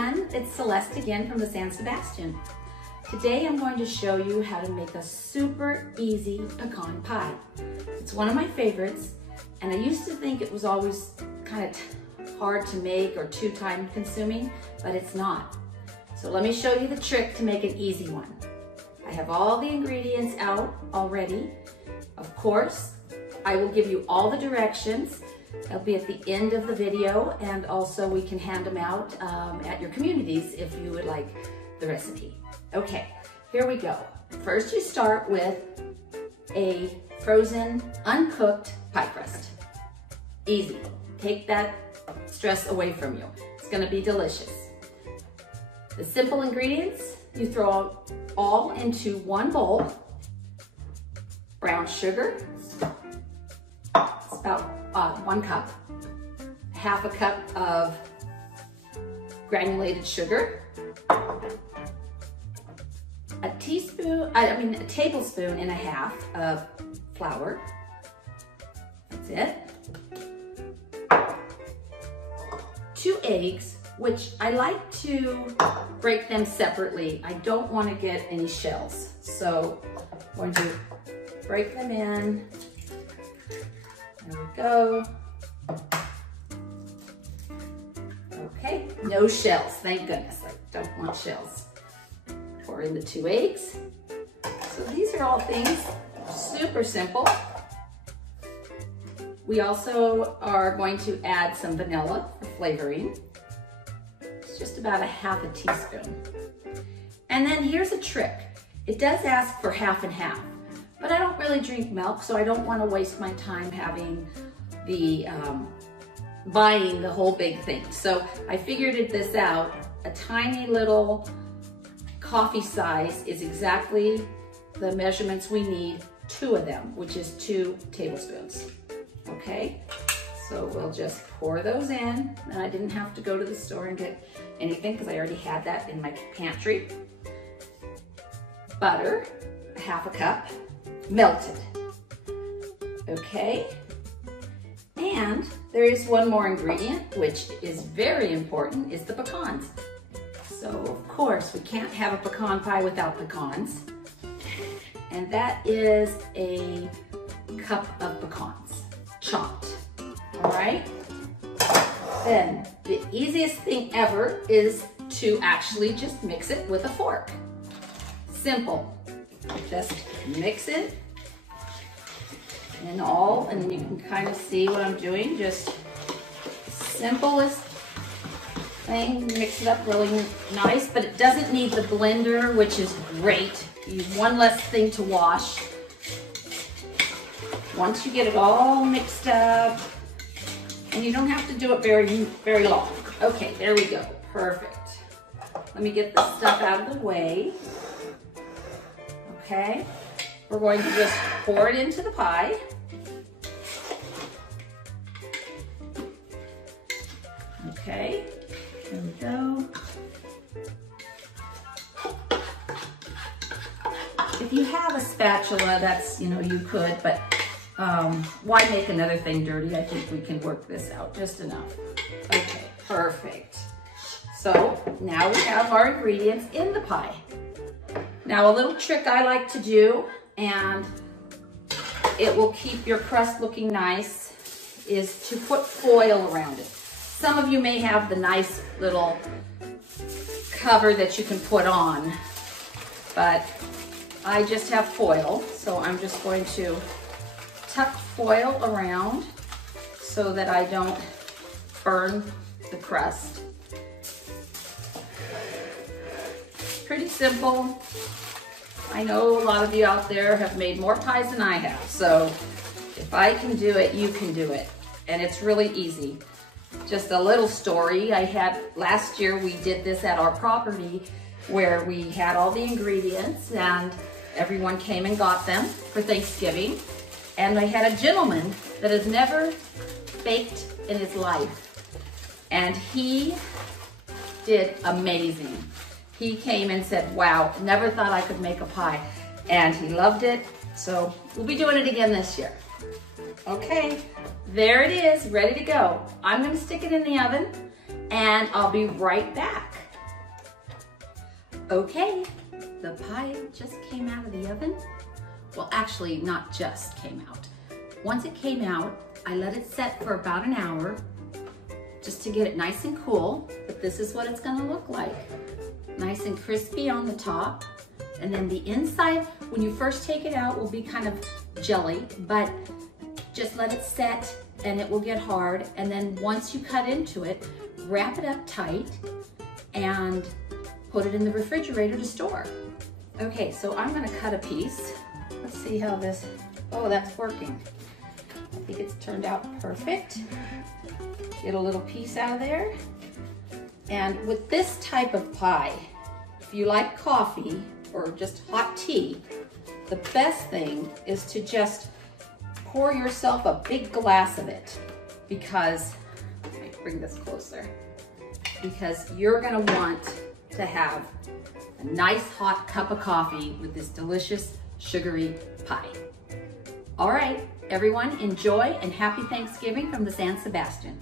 everyone, it's Celeste again from the San Sebastian. Today I'm going to show you how to make a super easy pecan pie. It's one of my favorites, and I used to think it was always kind of hard to make or too time consuming, but it's not. So let me show you the trick to make an easy one. I have all the ingredients out already. Of course, I will give you all the directions. They'll be at the end of the video, and also we can hand them out at your communities if you would like the recipe. Okay, here we go. First you start with a frozen, uncooked pie crust. Easy. Take that stress away from you. It's gonna be delicious. The simple ingredients, you throw all into one bowl. Brown sugar, it's about 1 cup. Half a cup of granulated sugar. A tablespoon and a half of flour. That's it. 2 eggs, which I like to break them separately. I don't want to get any shells. So I'm going to break them in. There we go. Okay, no shells, thank goodness. I don't want shells. Pour in the 2 eggs. So these are all things super simple. We also are going to add some vanilla for flavoring. It's just about a half a teaspoon. And then here's a trick. It does ask for half and half, but I don't really drink milk, so I don't want to waste my time having the buying the whole big thing. So I figured this out. A tiny little coffee size is exactly the measurements we need, 2 of them, which is 2 tablespoons. Okay, so we'll just pour those in, and I didn't have to go to the store and get anything because I already had that in my pantry. Butter, a half a cup, melted. Okay, and there is one more ingredient, which is very important, is the pecans. So of course we can't have a pecan pie without pecans, and that is a cup of pecans, chopped. All right, then the easiest thing ever is to actually just mix it with a fork. Simple, just mix it and you can kind of see what I'm doing. Just simplest thing, mix it up really nice, but it doesn't need the blender, which is great. You use one less thing to wash. Once you get it all mixed up, and you don't have to do it very long. Okay, there we go, perfect. Let me get this stuff out of the way. Okay, we're going to just pour it into the pie. Okay, there we go. If you have a spatula, that's, you could, but why make another thing dirty? I think we can work this out just enough. Okay, perfect. So now we have our ingredients in the pie. Now a little trick I like to do, and it will keep your crust looking nice, is to put foil around it. Some of you may have the nice little cover that you can put on, but I just have foil, so I'm just going to tuck foil around so that I don't burn the crust. Pretty simple. I know a lot of you out there have made more pies than I have, so if I can do it, you can do it. And it's really easy. Just a little story. Last year we did this at our property where we had all the ingredients and everyone came and got them for Thanksgiving. And I had a gentleman that has never baked in his life, and he did amazing. He came and said, wow, never thought I could make a pie, and he loved it. So we'll be doing it again this year. Okay, there it is, ready to go. I'm gonna stick it in the oven, and I'll be right back. Okay, the pie just came out of the oven. Well, actually, not just came out. Once it came out, I let it set for about an hour just to get it nice and cool, but this is what it's gonna look like. Nice and crispy on the top, and then the inside, when you first take it out, will be kind of jelly, but just let it set and it will get hard. And then once you cut into it, wrap it up tight and put it in the refrigerator to store. Okay, so I'm gonna cut a piece. Let's see how this, oh, that's working. I think it's turned out perfect. Get a little piece out of there. And with this type of pie, if you like coffee or just hot tea, the best thing is to just pour yourself a big glass of it, because, let me bring this closer, because you're gonna want to have a nice hot cup of coffee with this delicious sugary pie. All right, everyone, enjoy and happy Thanksgiving from the San Sebastian.